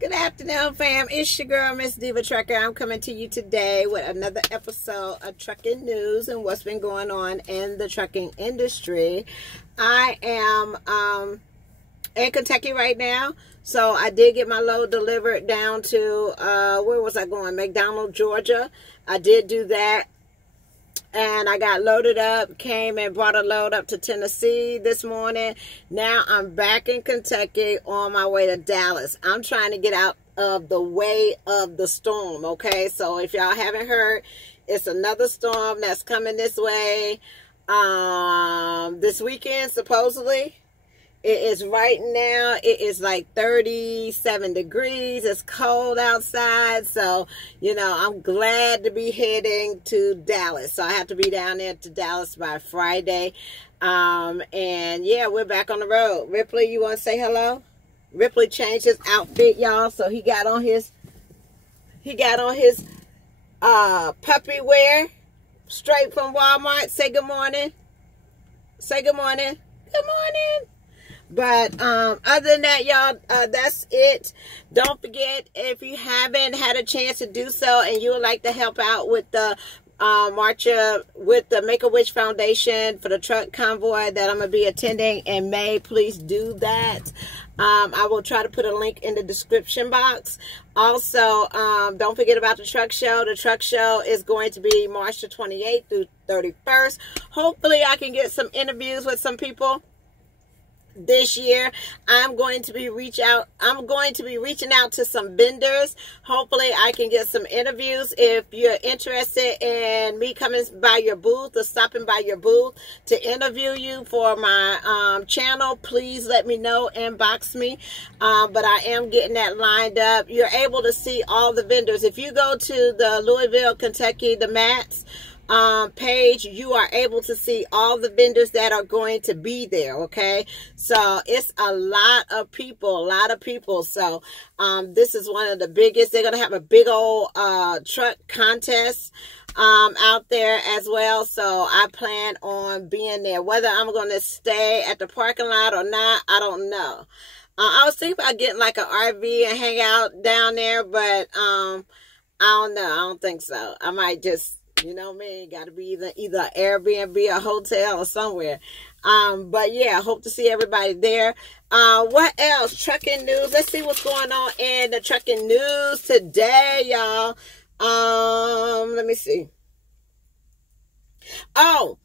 Good afternoon, fam. It's your girl, Miss Diva Trucker. I'm coming to you today with another episode of trucking news and what's been going on in the trucking industry. I am in Kentucky right now, so I did get my load delivered down to where was I going? McDonald, Georgia. I did do that. And I got loaded up, came and brought a load up to Tennessee this morning. Now I'm back in Kentucky on my way to Dallas. I'm trying to get out of the way of the storm, okay? So if y'all haven't heard, it's another storm that's coming this way this weekend, supposedly. It is right now, it is like 37 degrees. It's cold outside. So, you know, I'm glad to be heading to Dallas. So I have to be down there to Dallas by Friday. And yeah, we're back on the road. Ripley, you want to say hello? Ripley changed his outfit, y'all. So he got on his puppy wear straight from Walmart. Say good morning. Say good morning. Good morning. But other than that, y'all, that's it. Don't forget, if you haven't had a chance to do so and you would like to help out with the march with the Make-A-Wish Foundation for the truck convoy that I'm going to be attending in May, please do that. I will try to put a link in the description box. Also, don't forget about the truck show. The truck show is going to be March the 28th through 31st. Hopefully, I can get some interviews with some people this year. I'm going to be reaching out to some vendors. Hopefully I can get some interviews. If you're interested in me coming by your booth or stopping by your booth to interview you for my channel, please let me know, inbox me. But I am getting that lined up. You're able to see all the vendors. If you go to the Louisville, Kentucky, the MATS page, you are able to see all the vendors that are going to be there, okay? So it's a lot of people, So this is one of the biggest. They're going to have a big old truck contest out there as well. So I plan on being there. Whether I'm going to stay at the parking lot or not, I don't know. I was thinking about getting like an RV and hang out down there, but I don't know. I don't think so. I might just, you know me, got to be either Airbnb, a hotel, or somewhere. But yeah, I hope to see everybody there. What else? Trucking news. Let's see what's going on in the trucking news today, y'all. Let me see. Oh,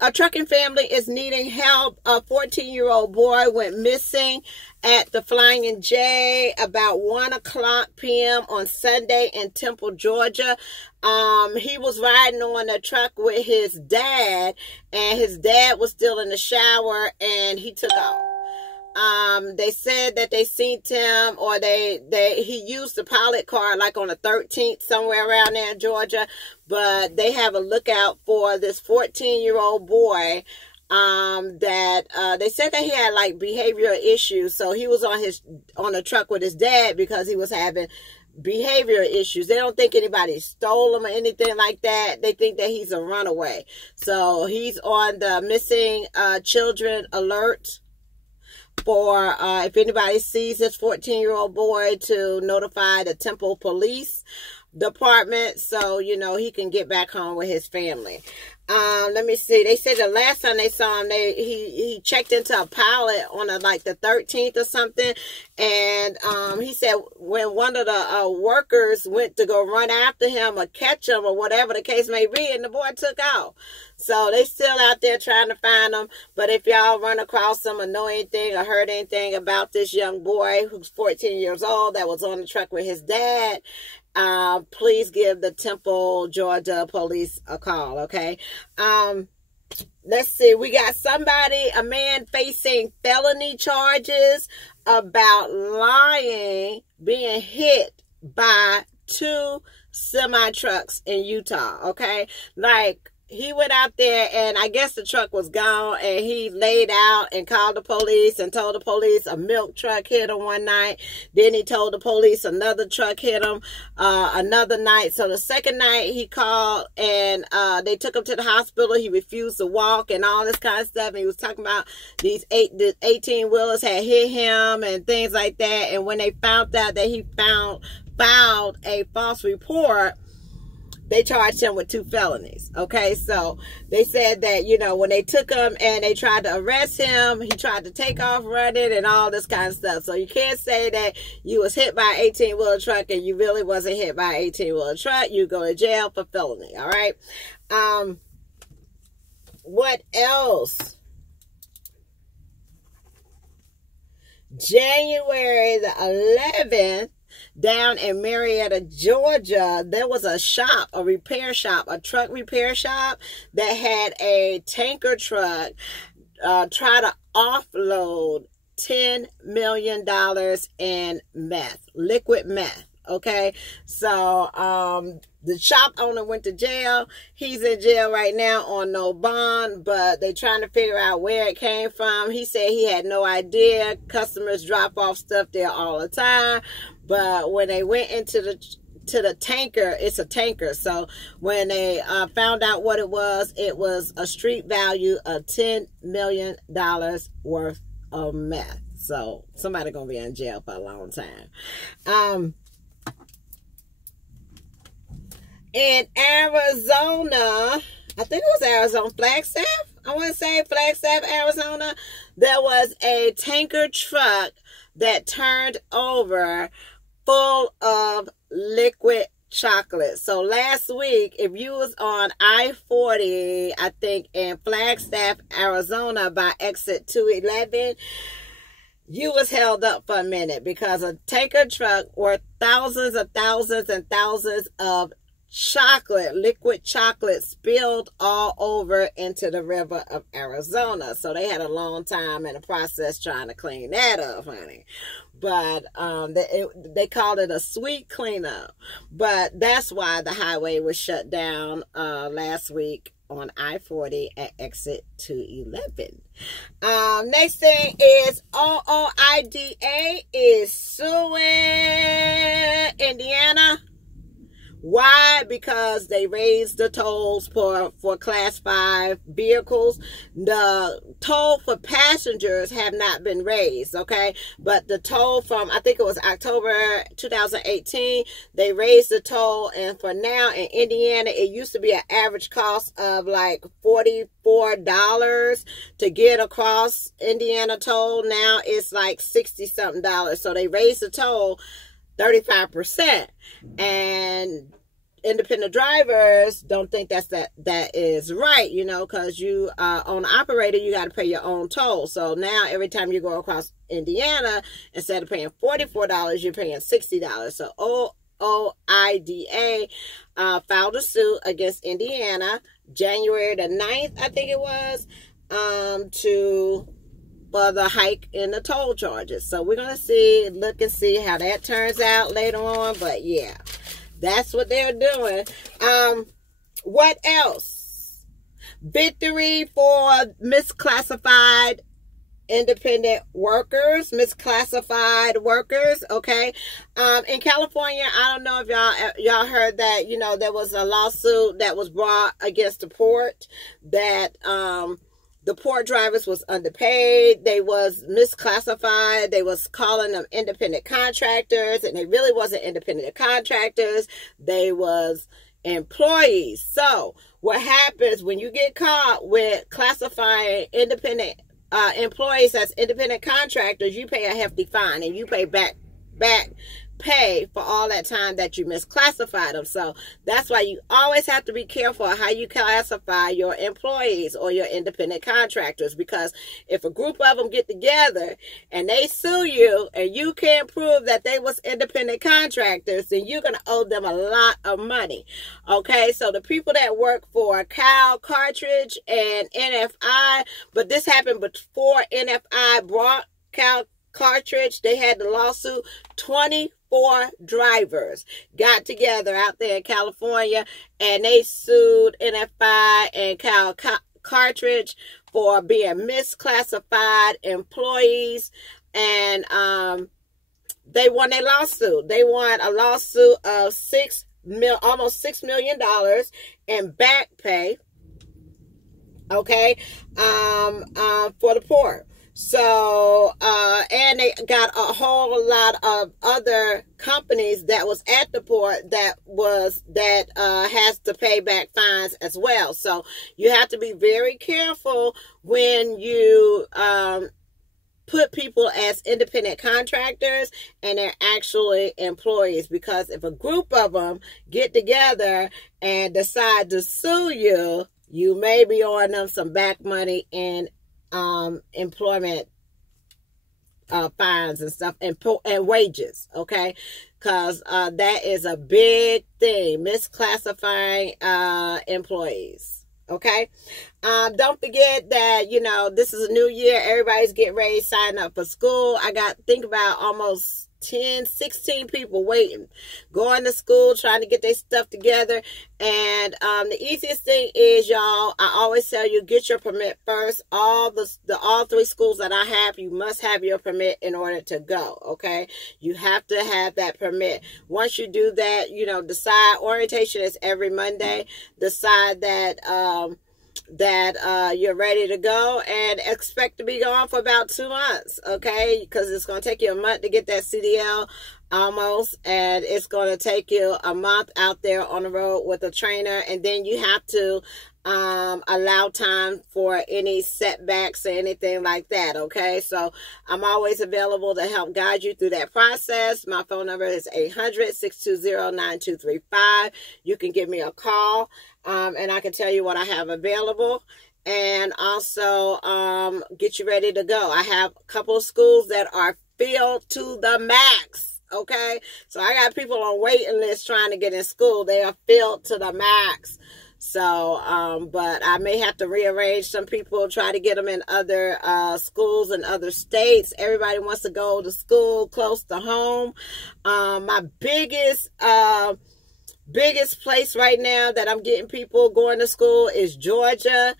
a trucking family is needing help. A 14-year-old boy went missing at the Flying J about 1:00 p.m. on Sunday in Temple, Georgia. He was riding on a truck with his dad, and his dad was still in the shower, and he took off. They said that they seen him, or he used the pilot car like on the 13th, somewhere around there in Georgia, but they have a lookout for this 14-year-old boy, that, they said that he had like behavioral issues. So he was on a truck with his dad because he was having behavior issues. They don't think anybody stole him or anything like that. They think that he's a runaway. So he's on the missing, children alert for if anybody sees this 14-year-old boy, to notify the Temple Police Department so, you know, he can get back home with his family. Let me see. They said the last time they saw him, he checked into a pilot on like the 13th or something, and he said when one of the workers went to go run after him or catch him or whatever the case may be, and the boy took off. So they still out there trying to find him. But if y'all run across him or know anything or heard anything about this young boy who's 14 years old that was on the truck with his dad, please give the Temple, Georgia police a call, okay? Let's see. We got a man facing felony charges about lying, being hit by 2 semi-trucks in Utah, okay? Like, he went out there, and I guess the truck was gone, and he laid out and called the police and told the police a milk truck hit him one night. Then he told the police another truck hit him another night. So the second night he called, and they took him to the hospital. He refused to walk and all this kind of stuff. And he was talking about the 18-wheelers had hit him and things like that. And when they found out that he filed a false report, they charged him with 2 felonies. Okay, so they said that, you know, when they took him and they tried to arrest him, he tried to take off running and all this kind of stuff. So you can't say that you was hit by an 18-wheeler truck and you really wasn't hit by an 18-wheeler truck. You go to jail for felony. All right. What else? January the 11th, down in Marietta, Georgia, there was a shop, a repair shop, a truck repair shop that had a tanker truck try to offload $10 million in meth, liquid meth. Okay, so the shop owner went to jail. He's in jail right now on no bond, but they're trying to figure out where it came from. He said he had no idea. Customers drop off stuff there all the time, but when they went into the tanker, it's a tanker. So when they found out what it was a street value of $10 million worth of meth. So somebody gonna be in jail for a long time. In Arizona, I think it was Arizona, Flagstaff. I want to say Flagstaff, Arizona. There was a tanker truck that turned over full of liquid chocolate. So last week, if you was on I-40, I think in Flagstaff, Arizona by exit 211, you was held up for a minute because a tanker truck worth thousands and thousands of chocolate, liquid chocolate, spilled all over into the river of Arizona. So they had a long time in the process trying to clean that up, honey. But they called it a sweet cleanup. But that's why the highway was shut down last week on I-40 at exit 211. Next thing is OOIDA is suing Indiana. Why? Because they raised the tolls for Class 5 vehicles. The toll for passengers have not been raised, okay? But the toll from, I think it was October 2018, they raised the toll. And for now in Indiana, it used to be an average cost of like $44 to get across Indiana toll. Now it's like $60-something. So they raised the toll 35%, and independent drivers don't think that is right, you know, because you on the operator, you got to pay your own toll. So now every time you go across Indiana, instead of paying $44, you're paying $60. So OOIDA filed a suit against Indiana January the 9th, I think it was, for the hike in the toll charges. So we're going to look and see how that turns out later on. But yeah, that's what they're doing. What else? Victory for misclassified independent workers, misclassified workers. Okay. In California, I don't know if y'all heard that, you know, there was a lawsuit that was brought against the port that, the port drivers was underpaid. They was misclassified. They was calling them independent contractors, and they really wasn't independent contractors. They was employees. So what happens when you get caught with classifying independent employees as independent contractors? You pay a hefty fine, and you pay back pay for all that time that you misclassified them. So that's why you always have to be careful how you classify your employees or your independent contractors, because if a group of them get together and they sue you and you can't prove that they was independent contractors, then you're going to owe them a lot of money. Okay, so the people that work for Cal Cartridge and NFI, but this happened before NFI brought Cal Cartridge, they had the lawsuit. 24 4 drivers got together out there in California, and they sued NFI and Cal Cartridge for being misclassified employees, and they won a lawsuit. They won a lawsuit of almost $6 million in back pay, okay, for the port. So, and they got a whole lot of other companies that was at the port that has to pay back fines as well. So you have to be very careful when you, put people as independent contractors and they're actually employees, because if a group of them get together and decide to sue you, you may be owing them some back money in employment fines and stuff, and wages, okay? Because that is a big thing, misclassifying employees. Okay. Don't forget that, you know, this is a new year. Everybody's getting ready to sign up for school. I got, think about almost 10, 16 people waiting, going to school, trying to get their stuff together. And the easiest thing is, y'all, I always tell you, get your permit first. All 3 schools that I have, you must have your permit in order to go, okay? You have to have that permit. Once you do that, you know, decide, orientation is every Monday. Decide that you're ready to go, and expect to be gone for about 2 months, okay? Because it's going to take you a month to get that CDL almost, and it's going to take you a month out there on the road with a trainer, and then you have to allow time for any setbacks or anything like that, okay? So I'm always available to help guide you through that process. My phone number is 800-620-9235. You can give me a call, and I can tell you what I have available, and also get you ready to go. I have a couple of schools that are filled to the max, okay? So I got people on waiting lists trying to get in school. They are filled to the max. So, but I may have to rearrange some people, try to get them in other schools in other states. Everybody wants to go to school close to home. My biggest place right now that I'm getting people going to school is Georgia.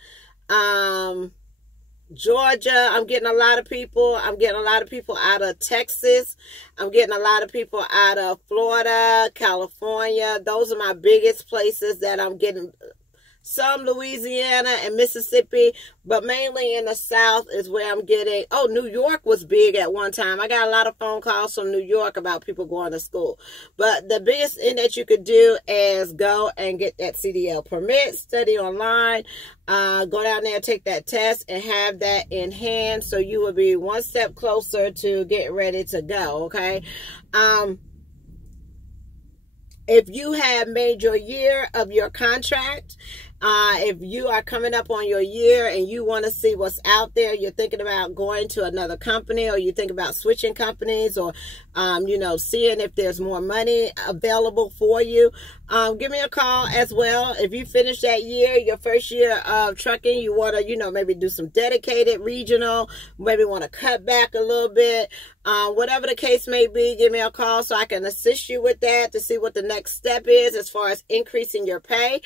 Georgia, I'm getting a lot of people. I'm getting a lot of people out of Texas. I'm getting a lot of people out of Florida, California. Those are my biggest places that I'm getting. Some Louisiana and Mississippi, but mainly in the South is where I'm getting. Oh, New York was big at one time. I got a lot of phone calls from New York about people going to school. But the biggest thing that you could do is go and get that CDL permit, study online, go down there, take that test, and have that in hand, so you will be one step closer to getting ready to go, okay? If you have made your year of your contract, if you are coming up on your year and you want to see what's out there, you're thinking about going to another company, or you think about switching companies, or, you know, seeing if there's more money available for you, give me a call as well. If you finish that year, your first year of trucking, you want to, you know, maybe do some dedicated regional, maybe want to cut back a little bit, whatever the case may be, give me a call so I can assist you with that to see what the next step is as far as increasing your pay.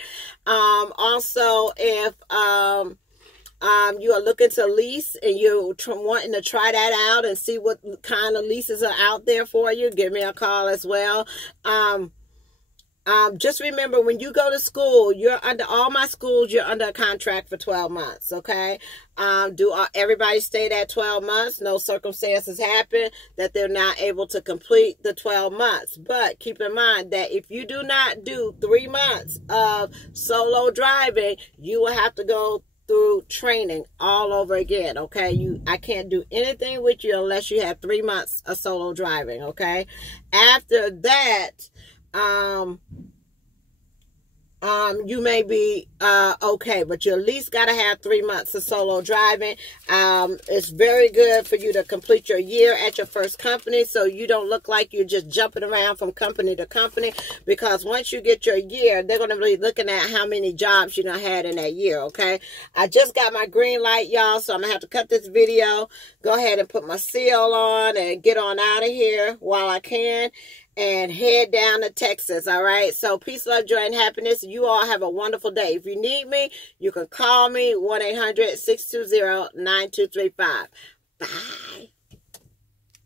Also, if you are looking to lease and you're wanting to try that out and see what kind of leases are out there for you, give me a call as well. Just remember, when you go to school, you're under all my schools, you're under a contract for 12 months, okay? Everybody stay that 12 months? No circumstances happen that they're not able to complete the 12 months. But keep in mind that if you do not do 3 months of solo driving, you will have to go through training all over again, okay? I can't do anything with you unless you have 3 months of solo driving, okay? After that, you may be okay, but you at least got to have 3 months of solo driving. It's very good for you to complete your year at your first company, so you don't look like you're just jumping around from company to company, because once you get your year, they're going to be looking at how many jobs you done had in that year, okay? I just got my green light, y'all, so I'm going to have to cut this video, go ahead and put my seal on and get on out of here while I can. and head down to Texas. All right. So peace, love, joy, and happiness. You all have a wonderful day. If you need me, you can call me 1-800-620-9235. Bye.